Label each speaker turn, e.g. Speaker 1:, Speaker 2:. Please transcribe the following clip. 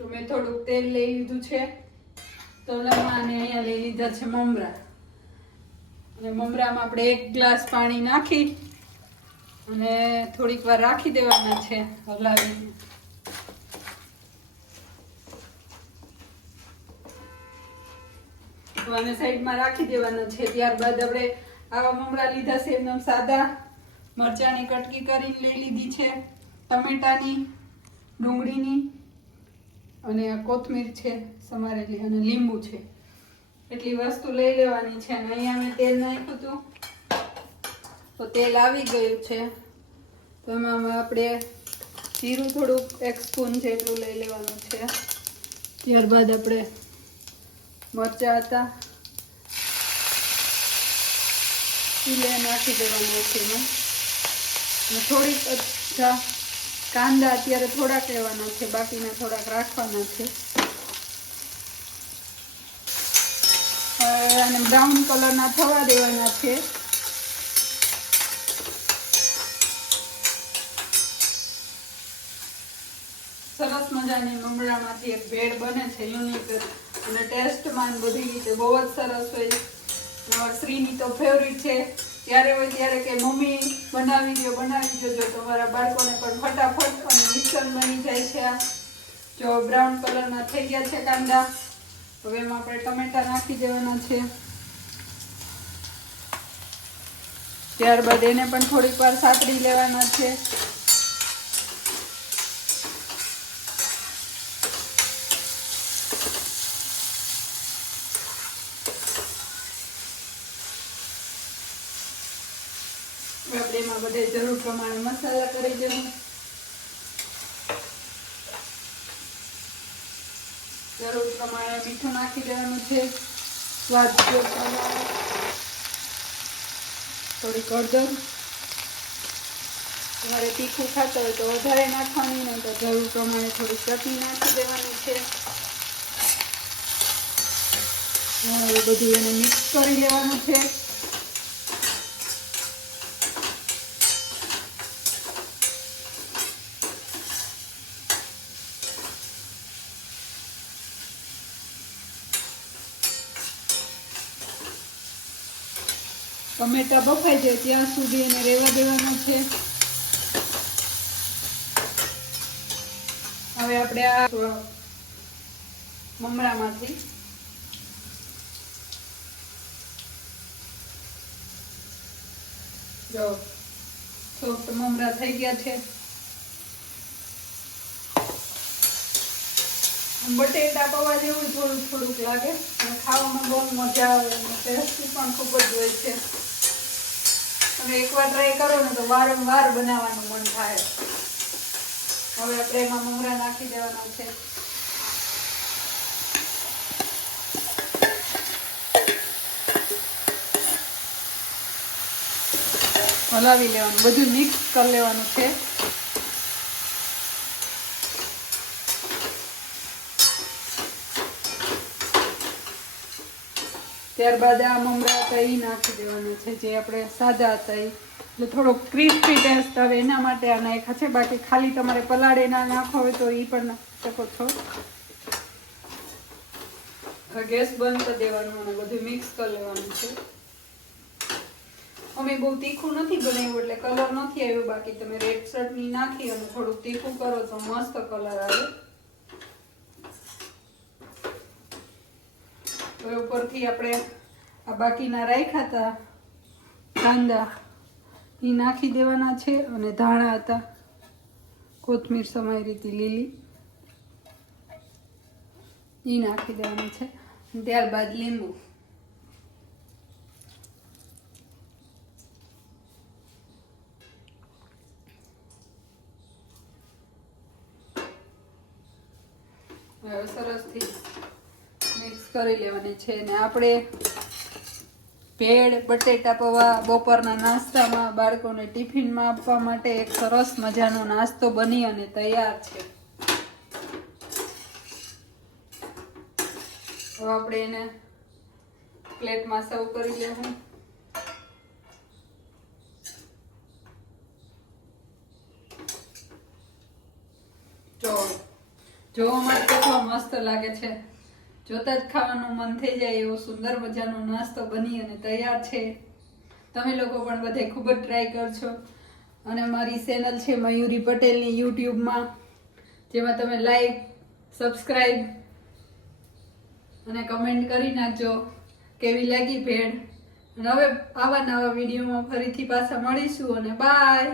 Speaker 1: તો મેં થોડુંક તેલ લઈ લીધું છે. તોલામાં અને અહીંયા લઈ લીધા છે મમરા. અને મમરામાં આપણે એક ગ્લાસ પાણી નાખી અને થોડીક વાર રાખી દેવાના છે હલાવી અને સાઈડમાં રાખી દેવાના છે. ત્યારબાદ આપણે આવા મમરા લીધા છે એકદમ સાદા. મરચાંની કટકી કરીને લઈ લીધી છે. ટમેટાની, ડુંગળીની અને આ કોથમીર છે સમારેલી અને લીંબુ છે. એટલી વસ્તુ લઈ લેવાની છે અને અહીંયા મેં તેલ નાખ્યું હતું. તો તેલ આવી ગયું છે. તો એમાં આપણે જીરું થોડુંક, એક સ્પૂન જેટલું લઈ લેવાનું છે. ત્યારબાદ આપણે મરચાં હતા. ચીલે નાખી દેવાનું છે એમાં. થોડીક અચ્છા કાંદા અત્યારે થોડાક લેવાના છે, બાકીના થોડાક રાખવાના છે. અને બ્રાઉન કલરના થવા દેવાના છે. સરસ મજાની મમરામાંથી એક ભેળ બને છે યુનિક અને ટેસ્ટમાં બધી રીતે બહુ જ સરસ હોય. શ્રીની તો ફેવરિટ છે. ત્યારે હોય ત્યારે કે મમ્મી બનાવી દો બનાવી દો તમારા બાળકોને પણ ફટાફટ અને ઇન્સ્ટન્ટ બની જાય છે જો બ્રાઉન કલરના થઈ ગયા છે કાંદા. હવે એમાં આપણે ટમેટા નાખી દેવાના છે. ત્યારબાદ એને પણ થોડીક વાર સાતડી લેવાના છે. આપણે એમાં બધે જરૂર પ્રમાણે મસાલા કરી દેવું જરૂર પ્રમાણે મીઠું નાખી દેવાનું છે. સ્વાદ પ્રમાણે. થોડી હળદર. તમારે તીખું ખાતા હોય તો વધારે નાખવાની, નહીં તો જરૂર પ્રમાણે થોડી ચટણી નાખી દેવાની છે. બધું એને મિક્સ કરી લેવાનું છે. ટમેટા બફાઈ જાય ત્યાં સુધી એને રહેવા દેવાનું છે. હવે આપણે આ મમરામાંથી જો સોફ્ટ મમરા થઈ ગયા છે. બટેટા પવા જેવું થોડું થોડુંક લાગે અને ખાવામાં બહુ મજા આવે અને ટેસ્ટી પણ ખૂબ જ હોય છે. તમે એકવાર ટ્રાય કરો ને તો વારંવાર બનાવવાનું મન થાય. હવે આપણે એમાં મમરા નાખી દેવાના છે. હલાવી લેવાનું, બધું મિક્સ કરી લેવાનું છે. ત્યારબાદ આ મમરા હતા નાખી દેવાના છે, જે આપણે સાદા હતા એ એટલે થોડો ક્રિસ્પી ટેસ્ટ આવે એના માટે આ નાખ્યા છે. બાકી ખાલી તમારે પલાળે ના નાખો હોય તો એ પણ નાખી શકો છો. ગેસ બંધ કરી દેવાનું અને બધું મિક્સ કરી લેવાનું છે. અમે બહુ તીખું નથી બનાવ્યું, એટલે કલર નથી આવ્યો. બાકી તમે રેડ ચટણી નાખી અને થોડુંક તીખું કરો તો મસ્ત કલર આવે. હવે ઉપરથી આપણે આ બાકીના રાખ્યા હતા. કાંદા એ નાખી દેવાના છે અને ધાણા હતા. કોથમીર સમારી રીતે લીલી. એ નાખી દેવાની છે. ત્યારબાદ લીંબુ. સરસથી મિક્સ કરી લેવાની છે અને આપણે ભેળ, બટેટા, પૌવા બપોરના નાસ્તામાં બાળકોને ટિફિનમાં આપવા માટે એક સરસ મજાનો નાસ્તો બની અને તૈયાર છે. હવે આપણે એને પ્લેટમાં સર્વ કરી લેવું. જો જોવા માટે કેટલો મસ્ત લાગે છે. જોતા જ ખાવાનું મન થઈ જાય એવો સુંદર મજાનો નાસ્તો બની અને તૈયાર છે. તમે લોકો પણ બધે ખૂબ જ ટ્રાય કરશો. અને મારી ચેનલ છે મયુરી પટેલની યુટ્યુબમાં, જેમાં તમે લાઈક સબસ્ક્રાઈબ અને કમેન્ટ કરી નાખજો કેવી લાગી ભેળ. અને હવે આવા નવા વિડીયોમાં ફરીથી પાછા મળીશું અને બાય